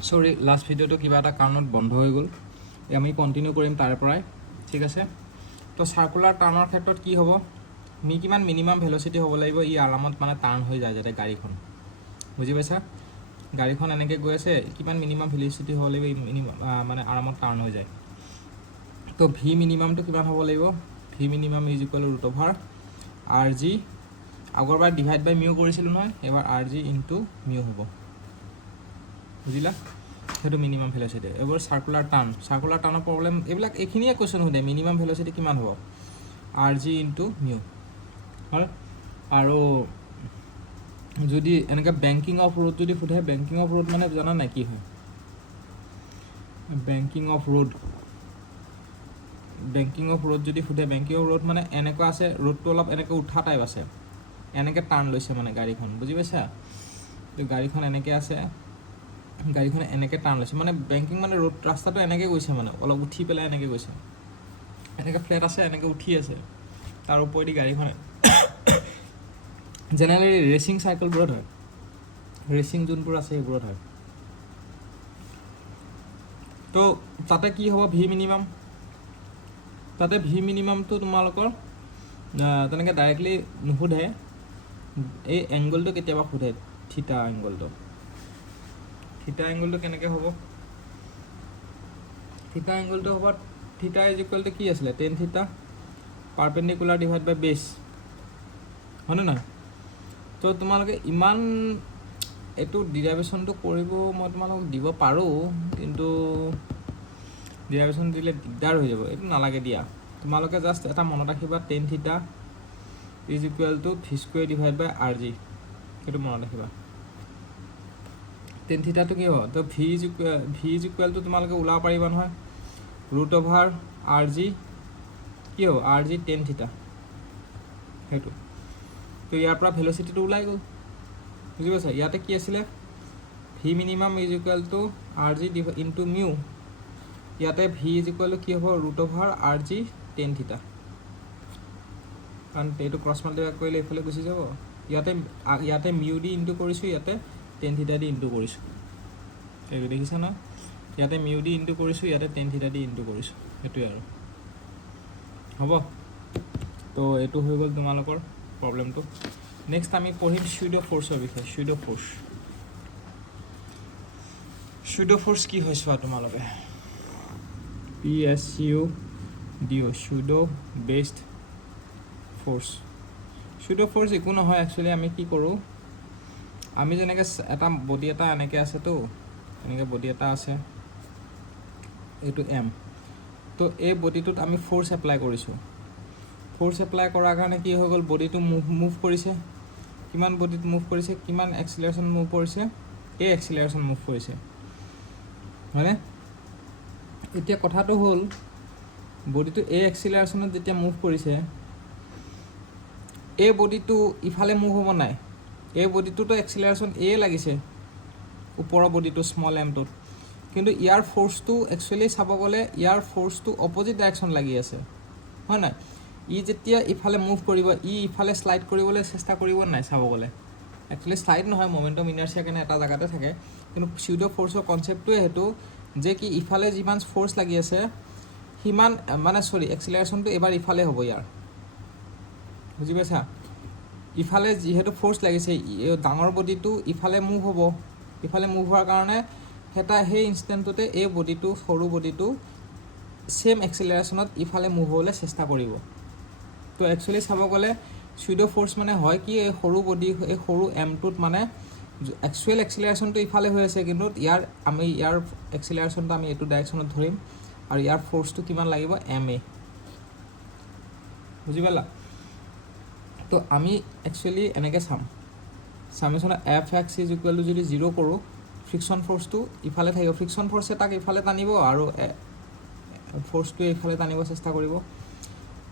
সৰি লাষ্ট ভিডিঅ'টো কিবা এটা কাৰণত বন্ধ হৈ গ'ল আমি কণ্টিনিউ কৰিম তাৰে পৰাই ঠিক আছে তো সাৰ্কুলাৰ টাৰ্ণৰ ক্ষেত্ৰত কি হ'ব কিমান মিনিমাম ভেলোচিটি হ'ব লাগিব ই আৰামত মানে টাৰ্ণ হৈ যায় যাতে গাড়ীখন বুজি পাইছা গাড়ীখন এনেকৈ গৈ আছে কিমান মিনিমাম ভেলোচিটি হ'ব লাগিব মানে আৰামত টাৰ্ণ হৈ যায় তো ভি মিনিমামটো কিমান হ'ব লাগিব V minimum is equal root over R G আগৰবাৰ ডিভাইড বাই মিউ কৰিছিলোঁ নহয় এবাৰ আৰ জি ইনটু মিউ হ'ব বুজিলা সেইটো মিনিমাম ভেলোচিটি এবাৰ সাৰ্কুলাৰ টাৰ্ণৰ প্ৰব্লেম এইবিলাক এইখিনিয়ে কুৱেশ্যন সোধে মিনিমাম ভেলোচিটি কিমান হ'ব আৰ জি ইনটু মিউ হয় আৰু যদি এনেকৈ বেংকিং অফ ৰোড যদি সোধে বেংকিং অফ ৰোড মানে জানা নাই কি হয় বেংকিং অফ ৰোড যদি সোধে বেংকিং অফ ৰোড মানে এনেকুৱা আছে ৰোডটো অলপ এনেকৈ উঠা টাইপ আছে এনেকৈ টাৰ্ণ লৈছে মানে গাড়ীখন বুজি পাইছা তো গাড়ীখন এনেকৈ আছে গাড়ীখন এনেকৈ টাৰ্ণ লৈছে মানে বেংকিং মানে ৰোড ৰাস্তাটো এনেকৈ গৈছে মানে অলপ উঠি পেলাই এনেকৈ গৈছে এনেকৈ ফ্লেট আছে এনেকৈ উঠি আছে তাৰ ওপৰেদি গাড়ীখন জেনেৰেলি ৰেচিং চাইকেলবোৰত হয় ৰেচিং যোনবোৰ আছে সেইবোৰত হয় তো তাতে কি হ'ব ভি মিনিমাম তাতে ভি মিনিমামটো তোমালোকৰ তেনেকৈ ডাইৰেক্টলি নুসুধে এই এংগলটো কেতিয়াবা সোধে থিটা এংগলটো কেনেকৈ হ'ব থিটা এংগলটো হ'ব থিটা ইজ ইকুৱেল টু কি আছিলে টেন থিটা পাৰপেণ্ডিকুলাৰ ডিভাইড বাই বেছ হয়নে নহয় তো তোমালোকে ইমান এইটো ডিৰাইভেশ্যনটো কৰিব মই তোমালোকক দিব পাৰোঁ কিন্তু ডিৰাইভেশ্যন দিলে দিগদাৰ হৈ যাব এইটো নালাগে দিয়া তোমালোকে জাষ্ট এটা মনত ৰাখিবা tan theta is equal to V square divide by R G সেইটো মনত ৰাখিবা টেন থিটাটো কি হ'ব তো ভি ইজ ইকুৱেল টু তোমালোকে ওলাব পাৰিবা নহয় ৰুট অভাৰ আৰ জি কি হ'ব আৰ জি টেন থিটা সেইটো তো ইয়াৰ পৰা ভেলোচিটিটো ওলাই গ'ল বুজি পাইছা ইয়াতে কি আছিলে V minimum is equal to R G into mu ইয়াতে ভি ইজ ইকুৱেল টু কি হ'ব root over R G tan theta কাৰণ এইটো ক্ৰছ মাল্টিপ্লাই কৰিলে এইফালে গুচি যাব ইয়াতে মিউ দি ইনটু কৰিছোঁ ইয়াতে টেন থিটা দি ইনটু কৰিছোঁ এইটো দেখিছা ন ইয়াতে মিউ দি ইনটু কৰিছোঁ ইয়াতে টেন থিটা দি ইনটু কৰিছোঁ সেইটোৱে আৰু হ'ব তো এইটো হৈ গ'ল তোমালোকৰ প্ৰব্লেমটো নেক্সট আমি পঢ়িম ছুইডো ফ'ৰ্চৰ বিষয়ে ছুইডো ফ'ৰ্চ কি হয় চোৱা তোমালোকে PSU DO pseudo based force pseudo force একো নহয় একচুৱেলি আমি কি কৰোঁ আমি যেনেকৈ এটা বডি এটা এনেকৈ আছেতো এনেকৈ বডি এটা আছে এইটো এম তো এই বডিটোত আমি ফ'ৰ্চ এপ্লাই কৰিছোঁ ফ'ৰ্চ এপ্লাই কৰাৰ কাৰণে কি হৈ গ'ল বডিটো মুভ কৰিছে কিমান বডিত মুভ কৰিছে কিমান এক্সিলাৰেশ্যন মুভ কৰিছে এই এক্সিলাৰেশ্যন মুভ কৰিছে হয়নে এতিয়া কথাটো হ'ল বডিটো এই এক্সিলাৰেশ্যনত যেতিয়া মুভ কৰিছে এই বডিটো ইফালে মুভ হ'ব নাই এই বডিটোতো এক্সিলাৰেশ্যন এ লাগিছে ওপৰৰ বডিটো স্মল এমটোত কিন্তু ইয়াৰ ফ'ৰ্চটো একচুৱেলি চাব গ'লে ইয়াৰ ফ'ৰ্চটো অপজিট ডাইৰেকশ্যন লাগি আছে হয় নাই ই যেতিয়া ইফালে মুভ কৰিব ই ইফালে শ্লাইড কৰিবলৈ চেষ্টা কৰিব নাই চাব গ'লে একচুৱেলি শ্লাইড নহয় মমেণ্টাম ইনাৰ্চিয়া কাৰণে এটা জেগাতে থাকে কিন্তু ছুইডো ফ'ৰ্চৰ কনচেপ্টটোৱে সেইটো যে কি ইফালে যিমান ফ'ৰ্চ লাগি আছে সিমান মানে এক্সিলাৰেশ্যনটো এবাৰ ইফালে হ'ব ইয়াৰ বুজি পাইছা ইফালে যিহেতু ফ'ৰ্চ লাগিছে ডাঙৰ বডিটো ইফালে মুভ হ'ব ইফালে মুভ হোৱাৰ কাৰণে সেই ইনষ্টেণ্টটোতে এই বডিটো সৰু বডিটো ছেম এক্সিলাৰেশ্যনত ইফালে মুভ হ'বলৈ চেষ্টা কৰিব তো একচুৱেলি চাব গ'লে ছুইডো ফ'ৰ্চ মানে হয় কি এই সৰু এমটোত মানে একচুৱেল এক্সিলাৰেশ্যনটো ইফালে হৈ আছে কিন্তু ইয়াৰ এক্সিলাৰেশ্যনটো আমি এইটো ডাইৰেকশ্যনত ধৰিম আৰু ইয়াৰ ফ'ৰ্চটো কিমান লাগিব MA বুজি পালা তো আমি একচুৱেলি এনেকৈ summation FX is equal two যদি 0 কৰোঁ ফ্ৰিকশ্যন ফ'ৰ্চটো ইফালে থাকিব ফ্ৰিকশ্যন ফ'ৰ্চে তাক ইফালে টানিব আৰু ফ'ৰ্চটোৱে ইফালে টানিব চেষ্টা কৰিব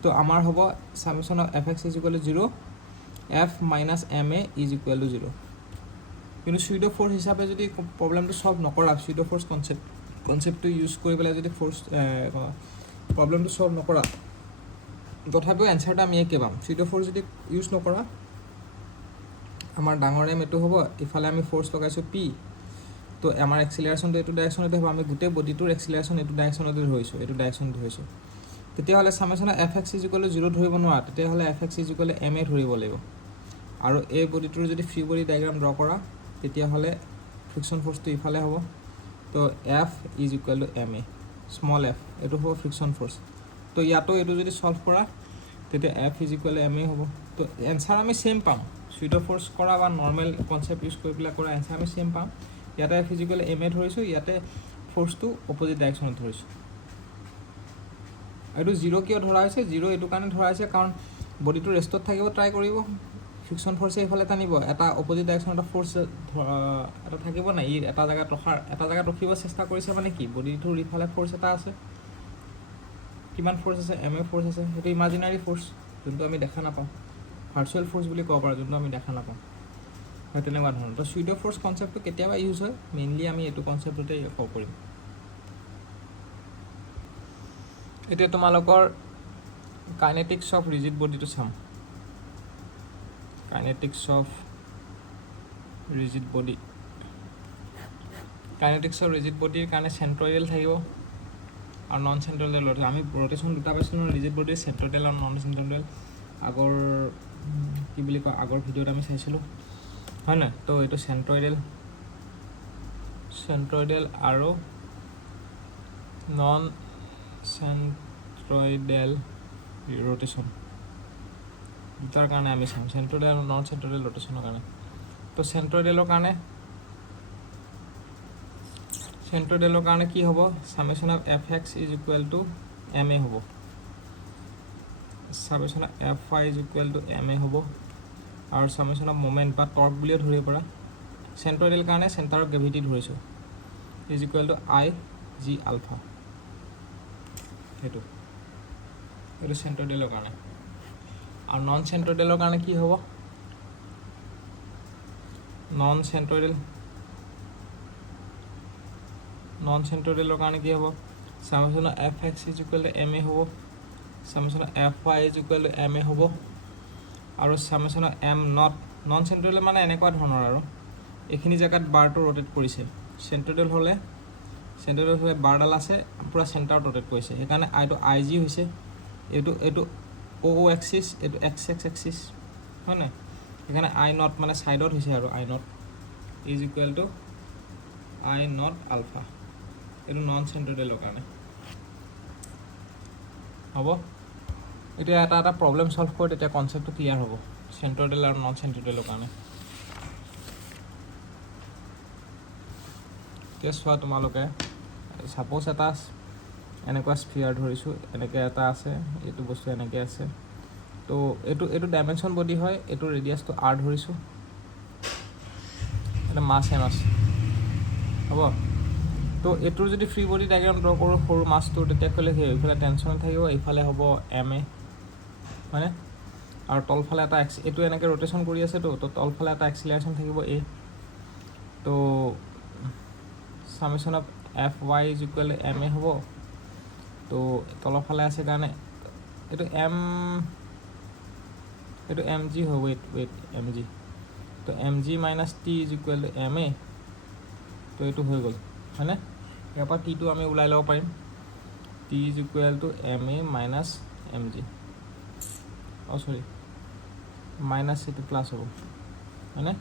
তো আমাৰ হ'ব summation FX is equal to 0 F minus MA is equal to 0 কিন্তু ছুইডো ফ'ৰ্চ হিচাপে যদি প্ৰব্লেমটো চল্ভ নকৰা ছুইডো ফ'ৰ্চ কনচেপ্টটো ইউজ কৰি পেলাই যদি প্ৰব্লেমটো চল্ভ নকৰা তথাপিও এনচাৰটো আমি একে পাম ছুইডো ফ'ৰ্চ যদি ইউজ নকৰা আমাৰ ডাঙৰ এম এইটো হ'ব ইফালে আমি ফ'ৰ্চ লগাইছোঁ P তো আমাৰ এক্সিলাৰেশ্যনটো এইটো ডাইৰেকশ্যনতে হ'ব, আমি গোটেই বডিটোৰ এক্সিলাৰেশ্যন এইটো ডাইৰেকশ্যনতে ধৰিছোঁ, এইটো ডাইৰেকশ্যনতে ধৰিছোঁ। তেতিয়াহ'লে summation F X is equal to 0 ধৰিব নোৱাৰা, তেতিয়াহ'লে F X is equal to M A ধৰিব লাগিব। আৰু এই বডিটোৰ যদি ফ্ৰী বডি ডায়েগ্ৰাম ড্ৰ কৰা তেতিয়াহ'লে ফ্ৰিকশ্যন ফ'ৰ্চটো ইফালে হ'ব। তো F is equal to M A, small F এইটো হ'ব ফ্ৰিকশ্যন ফ'ৰ্চ। তো ইয়াতো এইটো যদি ছল্ভ কৰা তেতিয়া F is equal to M A হ'ব। তো এনচাৰ আমি ছেইম পাম, চুইট ফ'ৰ্চ কৰা বা নৰ্মেল কনচেপ্ট ইউজ কৰি পেলাই কৰা এনচাৰ আমি ছেইম পাম। ইয়াতে F is equal to M A ধৰিছোঁ, ইয়াতে ফ'ৰ্চটো অপজিট ডাইৰেকশ্যনত ধৰিছোঁ। এইটো 0 কিয় ধৰা হৈছে? 0 এইটো কাৰণে ধৰা হৈছে কাৰণ বডিটো ৰেষ্টত থাকিব ট্ৰাই কৰিব, ফ্ৰিকশ্যন ফ'ৰ্চে এইফালে টানিব, এটা অপজিট ডাইৰেকশ্যন এটা ফ'ৰ্চ এটা থাকিব নাই, ই এটা জেগাত ৰখিব চেষ্টা কৰিছে মানে কি বডিটোৰ ইফালে ফ'ৰ্চ এটা আছে। কিমান ফ'ৰ্চ আছে? এম এ ফ'ৰ্চ আছে। সেইটো ইমাজিনাৰী ফ'ৰ্চ, যোনটো আমি দেখা নাপাওঁ, ভাৰ্চুৱেল ফ'ৰ্চ বুলি ক'ব পাৰোঁ, যোনটো আমি দেখা নাপাওঁ। হয় তেনেকুৱা ধৰণৰ। তো চুইট ফ'ৰ্চ কনচেপ্টটো কেতিয়াবা ইউজ হয়, মেইনলি আমি এইটো কনচেপ্টতে ক'ব কৰিম। এতিয়া তোমালোকৰ কাইনেটিক্স অফ ৰিজিড বডিটো চাম। Kinetics of rigid body, kinetics of rigid বডিৰ কাৰণে চেণ্ট্ৰয়েল থাকিব আৰু নন চেণ্ট্ৰয়েল থাকিব। আমি ৰটেশ্যন দুটা পাইছিলোঁ ৰিজিড বডিৰ, চেণ্ট্ৰয়েল আৰু নন চেণ্ট্ৰয়েল। আগৰ কি বুলি কয়, আগৰ ভিডিঅ'ত আমি চাইছিলোঁ হয় নাই? তো এইটো চেণ্ট্ৰয়েল আৰু নন চেণ্ট্ৰয়েল ৰটেশ্যন দুটাৰ কাৰণে আমি চাম, চেণ্ট্ৰয়েল আৰু নন চেণ্ট্ৰয়েল ৰটেশ্যনৰ কাৰণে। তো চেণ্ট্ৰয়েলৰ কাৰণে কি হ'ব? Summation of F X is equal to M A হ'ব, summation of F Y is equal to M A হ'ব, আৰু চামেশ্যন অফ মমেণ্ট বা টৰ্ক বুলিও ধৰিব পাৰা। চেণ্ট্ৰয়েল কাৰণে চেণ্টাৰ অফ গ্ৰেভিটি ধৰিছোঁ, is equal to I G alpha. এইটো চেণ্ট্ৰয়েলৰ কাৰণে। আৰু নন চেণ্ট্ৰয়েলৰ কাৰণে কি হ'ব? নন চেণ্ট্ৰয়েলৰ কাৰণে কি হ'ব? Summation of F X is equal to M A হ'ব, summation of F Y is equal to M A হ'ব, আৰু summation of M non centroidal মানে এনেকুৱা ধৰণৰ আৰু এইখিনি জেগাত বাৰটো ৰ'টেট কৰিছে। চেণ্ট্ৰয়েল হ'লে বাৰডাল আছে পূৰা চেণ্টাৰত ৰ'টেট কৰিছে, সেইকাৰণে আইটো আই জি হৈছে। এইটো অ' এক্সিছ, এইটো এক্স এক্সিছ হয় নাই? সেইকাৰণে আই নট মানে ছাইডত হৈছে, আৰু I naught is equal to I naught alpha. এইটো নন চেণ্ট্ৰয়েলৰ কাৰণে হ'ব। এতিয়া এটা প্ৰব্লেম ছল্ভ কৰোঁ, তেতিয়া কনচেপ্টটো ক্লিয়াৰ হ'ব চেণ্ট্ৰয়েল আৰু নন চেণ্ট্ৰয়েলৰ কাৰণে। এতিয়া চোৱা তোমালোকে, ছাপ'জ এটা এনেকুৱা স্ফিয়াৰ ধৰিছোঁ, এনেকৈ এটা আছে, এইটো বস্তু এনেকৈ আছে। তো এইটো ডাইমেনশ্যন বডি হয়, এইটো ৰেডিয়াছটো আৰ ধৰিছোঁ, এটা মাছ এম আছে হ'ব। তো এইটোৰ যদি ফ্ৰী বডি ডায়েগ্ৰাম ড্ৰ কৰোঁ সৰু মাছটোৰ, তেতিয়াহ'লে এইফালে টেনশ্যন থাকিব, এইফালে হ'ব এম এ হয়নে? আৰু তলফালে এটা এইটো এনেকৈ ৰ'টেশ্যন কৰি আছেতো, তো তলফালে এটা এক্সিলাৰেশ্যন থাকিব এ। তো summation of F Y is equal to M A হ'ব। তো তলৰফালে আছে কাৰণে এইটো এম জি হ'ব, ৱেইট এম জি। তো M G minus T is equal to M A. তো এইটো হৈ গ'ল হয়নে? ইয়াৰ পৰা টিটো আমি ওলাই ল'ব পাৰিম, T is equal to M A minus M G, sorry minus এইটো প্লাছ হ'ব হয়নে?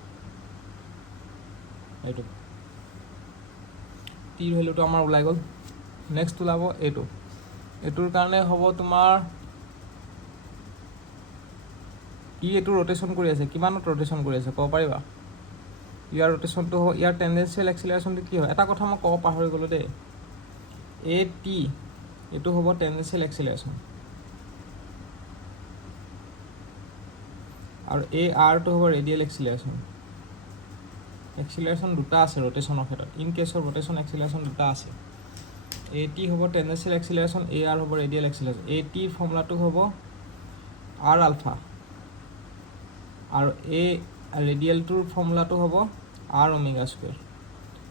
এইটো টিৰ ভেলুটো আমাৰ ওলাই গ'ল। নেক্সট ওলাব এইটোৰ কাৰণে হ'ব তোমাৰ এইটো ৰ'টেশ্যন কৰি আছে, কিমানত ৰ'টেশ্যন কৰি আছে ক'ব পাৰিবা? ইয়াৰ ৰ'টেশ্যনটো হ'ব, ইয়াৰ টেণ্ডেঞ্চিয়েল এক্সিলাৰেশ্যনটো কি হয়? এটা কথা মই ক'ব পাহৰি গ'লোঁ দেই, এ টি এইটো হ'ব টেণ্ডেঞ্চিয়েল এক্সিলাৰেশ্যন, আৰু এ আৰটো হ'ব ৰেডিয়েল এক্সিলাৰেশ্যন। এক্সিলাৰেশ্যন দুটা আছে ৰ'টেশ্যনৰ ক্ষেত্ৰত, ইন কেছৰ ৰ'টেশ্যন এক্সিলাৰেশ্যন দুটা আছে। এ টি হ'ব টেণ্ডেঞ্চিয়েল এক্সিলাৰেশ্যন, এ আৰ হ'ব ৰেডিয়েল এক্সিলাৰেশ্যন। এ টিৰ ফৰ্মুলাটো হ'ব আৰ আলফা, আৰু এই ৰেডিয়েলটোৰ ফৰ্মুলাটো হ'ব আৰ ওমেগা স্কুৱেৰ।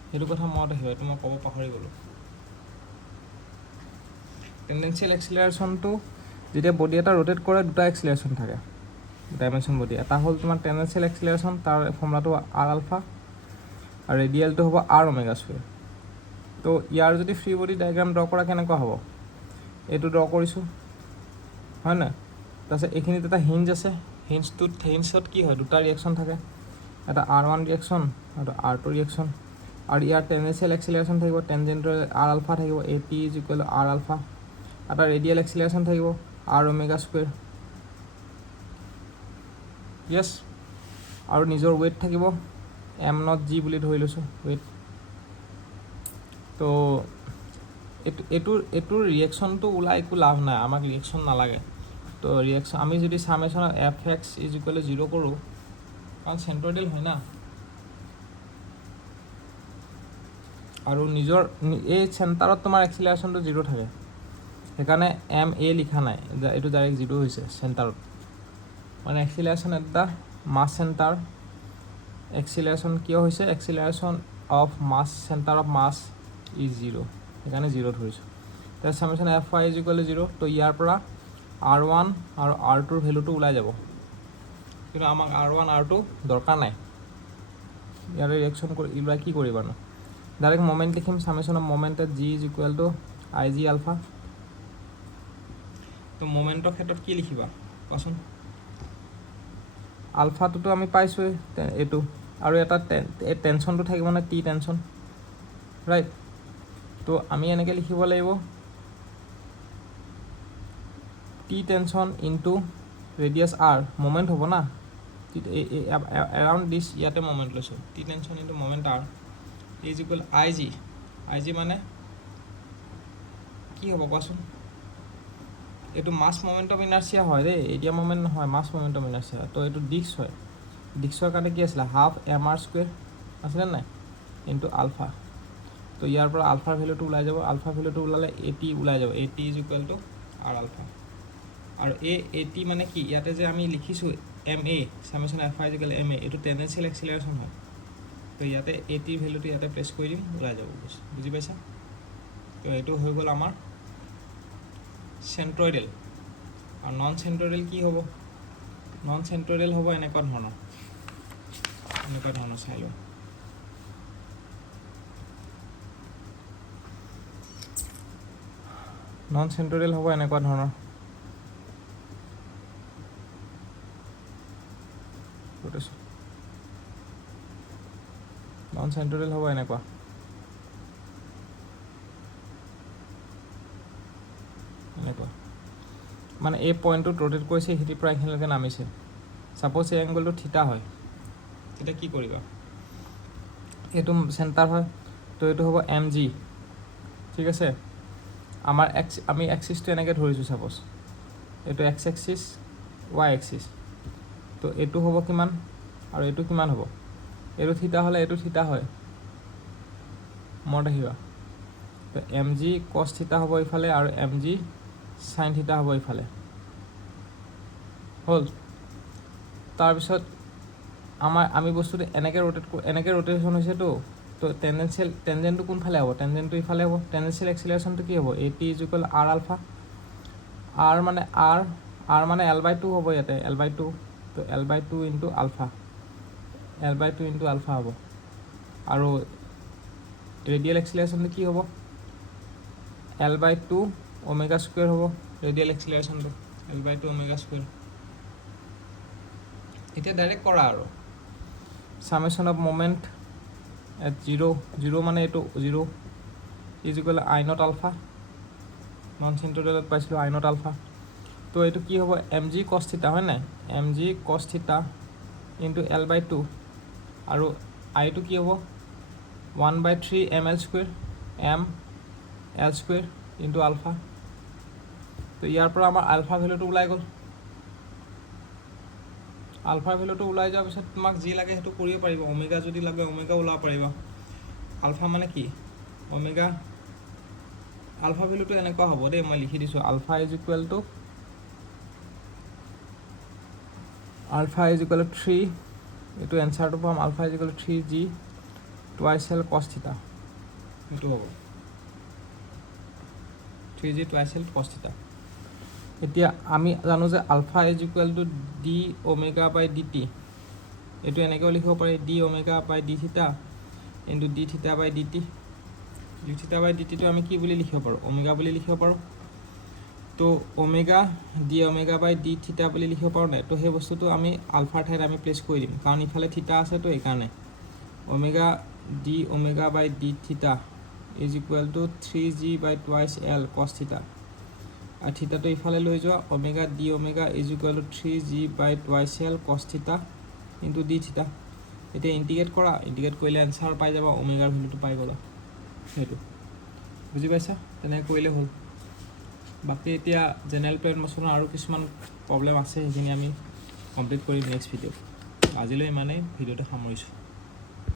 সেইটো কথা মনত ৰাখিব, এইটো মই ক'ব পাহৰি গ'লোঁ। টেণ্ডেঞ্চিয়েল এক্সিলাৰেশ্যনটো যেতিয়া বডি এটা ৰ'টেট কৰে দুটা এক্সিলাৰেশ্যন থাকে ডাইমেনশ্যন বডি। এটা হ'ল তোমাৰ টেণ্ডেঞ্চিয়েল এক্সিলাৰেশ্যন, তাৰ ফৰ্মুলাটো আৰ আলফা, আৰু ৰেডিয়েলটো হ'ব আৰ ওমেগা স্কুৱেৰ। তো ইয়াৰ যদি ফ্ৰী বডি ডায়েগ্ৰাম ড্ৰ কৰা কেনেকুৱা হ'ব, এইটো ড্ৰ কৰিছোঁ হয় নাই। তাৰপিছত এইখিনিত এটা হিঞ্জ আছে, হিঞ্জত কি হয়, দুটা ৰিয়েকশ্যন থাকে, এটা R1 ৰিয়েকশ্যন আৰু R2 ৰিয়েকশ্যন। আৰু ইয়াৰ টেনজেঞ্চিয়েল এক্সিলাৰেশ্যন থাকিব, টেনজেণ্টেল আৰ আলফা থাকিব, AT is equal to R alpha. এটা ৰেডিয়েল এক্সিলাৰেশ্যন থাকিব আৰ ওমেগা স্কুৱেৰ, য়েছ। আৰু নিজৰ ৱেইট থাকিব m0g বুলি ধৰি লৈছোঁ ৱেইট। তো এইটোৰ ৰিয়েকশ্যনটো ওলাই একো লাভ নাই, আমাক ৰিয়েকশ্যন নালাগে। তো ৰিয়েকশ্যন আমি যদি summation of fx is equal to 0 কৰোঁ, কাৰণ চেণ্ট্ৰইডেল হয় না, আৰু নিজৰ এই চেণ্টাৰত তোমাৰ এক্সিলাৰেশ্যনটো 0 থাকে, সেইকাৰণে MA লিখা নাই, এইটো ডাইৰেক্ট 0 হৈছে চেণ্টাৰত। মানে acceleration at the mass centre, acceleration কিয় হৈছে, acceleration of mass centre of mass is 0, সেইকাৰণে 0 ধৰিছোঁ। তাৰ summation fy is equal to 0। তো ইয়াৰ পৰা R1 আৰু R2ৰ ভেলুটো ওলাই যাব, কিন্তু আমাক R1 R2 দৰকাৰ নাই। ইয়াৰে ৰিয়েকশ্যন কৰি ওলাই কি কৰিবা ন, ডাইৰেক্ট মমেণ্ট লিখিম, summation of moment at g is equal to IG alpha. তো মমেণ্টৰ ক্ষেত্ৰত কি লিখিবা কোৱাচোন, আলফাটোতো আমি পাইছোঁৱেই এইটো, আৰু এটা টেনশ্যনটো থাকিব মানে টি টেনশ্যন, ৰাইট। তো আমি এনেকৈ লিখিব লাগিব T tension into radius R, moment হ'ব না, এৰাউণ্ড দিছ, ইয়াতে মমেণ্ট লৈছোঁ, T tension into moment R is equal IG মানে কি হ'ব কোৱাচোন, এইটো মাছ মমেণ্ট অফ ইনাৰ্চিয়া হয় দেই, এৰিয়া মমেণ্ট নহয়, মাছ মমেণ্ট অফ ইনাৰ্চিয়া। তো এইটো ডিস্ক হয়, ডিস্কৰ কাৰণে কি আছিলে, হাফ mr স্কুৱেৰ আছিলে নাই ইনটু আলফা। তো ইয়াৰ পৰা আলফাৰ ভেলুটো ওলাই যাব, আলফাৰ ভেলুটো ওলালে AT ওলাই যাব, AT is equal to R alpha. আৰু AT মানে কি, ইয়াতে যে আমি লিখিছোঁ MA, summation fy is equal MA, এইটো টেনজেঞ্চিয়েল এক্সিলাৰেশ্যন হয়। তো ইয়াতে ATৰ ভেলুটো ইয়াতে প্লেচ কৰি দিম, ওলাই যাব, বুজি পাইছা। তো এইটো হৈ গ'ল আমাৰ চেণ্ট্ৰইডেল। আৰু নন চেণ্ট্ৰইডেল কি হ'ব, নন চেণ্ট্ৰইডেল হ'ব এনেকুৱা ধৰণৰ চাই লওঁ। নন চেণ্ট্ৰইডেল হ'ব এনেকুৱা ধৰণৰ, নন চেণ্ট্ৰইডেল হ'ব এনেকুৱা, এনেকুৱা মানে এই পইণ্টটোত ৰ'টেট কৰিছে, সেইখিনিৰ পৰা এইখিনিলৈকে নামিছে। ছাপ'জ এই এংগলটো থিতা হয়, তেতিয়া কি কৰিবা, এইটো চেণ্টাৰ হয়, তো এইটো হ'ব MG, ঠিক আছে। আমাৰ আমি এক্সিছটো এনেকৈ ধৰিছোঁ, ছাপ'জ এইটো X এক্সিছ, Y এক্সিছ। তো এইটো হ'ব কিমান আৰু এইটো কিমান হ'ব, এইটো থিতা হ'লে এইটো থিতা হয়, মনত ৰাখিবা। তো MG কছ থিতা হ'ব ইফালে, আৰু MG চাইন থিতা হ'ব ইফালে, হ'ল। তাৰপিছত আমি বস্তুটো এনেকৈ ৰোটেশ্যন হৈছেতো, তো টেনজেণ্টটো কোনফালে হ'ব, টেনজেণ্টটো ইফালে হ'ব, টেনজেঞ্চিয়েল এক্সিলাৰেশ্যনটো কি হ'ব, AT is equal R alpha. R মানে L/2 হ'ব ইয়াতে, L/2, তো L/2 into ULFA, L/2 into ULFA হ'ব। আৰু ৰেডিয়েল এক্সিলাৰেশ্যনটো কি হ'ব, L/2 ওমেগা স্কুৱেৰ হ'ব, ৰেডিয়েল এক্সিলাৰেশ্যনটো L/2 ওমেগা স্কুৱেৰ। এতিয়া ডাইৰেক্ট কৰা আৰু সামেশ্যন অফ মমেণ্ট এট 0 মানে এইটো 0 is equal I0 alpha, non চেণ্ট্ৰইডেলত পাইছিলোঁ I0 আলফা। তো এইটো কি হ'ব, MG কছ থিতা হয় নাই, MG কছ থিতা ইনটু L/2, আৰু আইটো কি হ'ব 1/3 ml square, ML square into alpha. তো ইয়াৰ পৰা আমাৰ আলফা ভেলুটো ওলাই গ'ল, আলফাৰ ভেলুটো ওলাই যোৱাৰ পিছত তোমাক যি লাগে সেইটো কৰিব পাৰিবা, ওমেগা যদি লাগে ওমেগা ওলাব পাৰিবা। আলফা মানে কি, ওমেগা, আলফা ভেলুটো এনেকুৱা হ'ব দেই, মই লিখি দিছোঁ, আলফা ইজ ইকুৱেল টু 3, এইটো এনচাৰটো পাম, alpha is equal to 3G twice L cos theta, সেইটো হ'ব 3G টুৱাইচ এল কছ থিতা। এতিয়া আমি জানো যে alpha is equal to d omega by dt, এইটো এনেকৈও লিখিব পাৰি d omega by d theta into D theta by D T. D theta by D টিটো আমি কি বুলি লিখিব পাৰোঁ? ওমেগা বুলি লিখিব পাৰোঁ। তো omega D omega by D থিটা বুলি লিখিব পাৰোঁ নাই? তো সেই বস্তুটো আমি আলফাৰ ঠাইত আমি প্লেচ কৰি দিম, কাৰণ ইফালে থিটা আছে, তো এইকাৰণে omega D omega by D theta is equal to 3g by twice L cos theta. আৰু থিটাটো ইফালে লৈ যোৱা, omega D omega is equal to 3g by twice L cos theta into D থিটা। এতিয়া ইণ্টিগ্ৰেট কৰা, ইণ্টিগ্ৰেট কৰিলে answer পাই যাবা, ওমেগাৰ ভেলুটো পাই গ'লা। সেইটো বুজি পাইছা? তেনেকৈ কৰিলে হ'ল। বাকী এতিয়া জেনেৰেল প্লেন মোশ্যনৰ আৰু কিছুমান প্ৰব্লেম আছে, সেইখিনি আমি কমপ্লিট কৰিম নেক্সট ভিডিঅ'ত। আজিলৈ ইমানেই, ভিডিঅ'টো সামৰিছোঁ।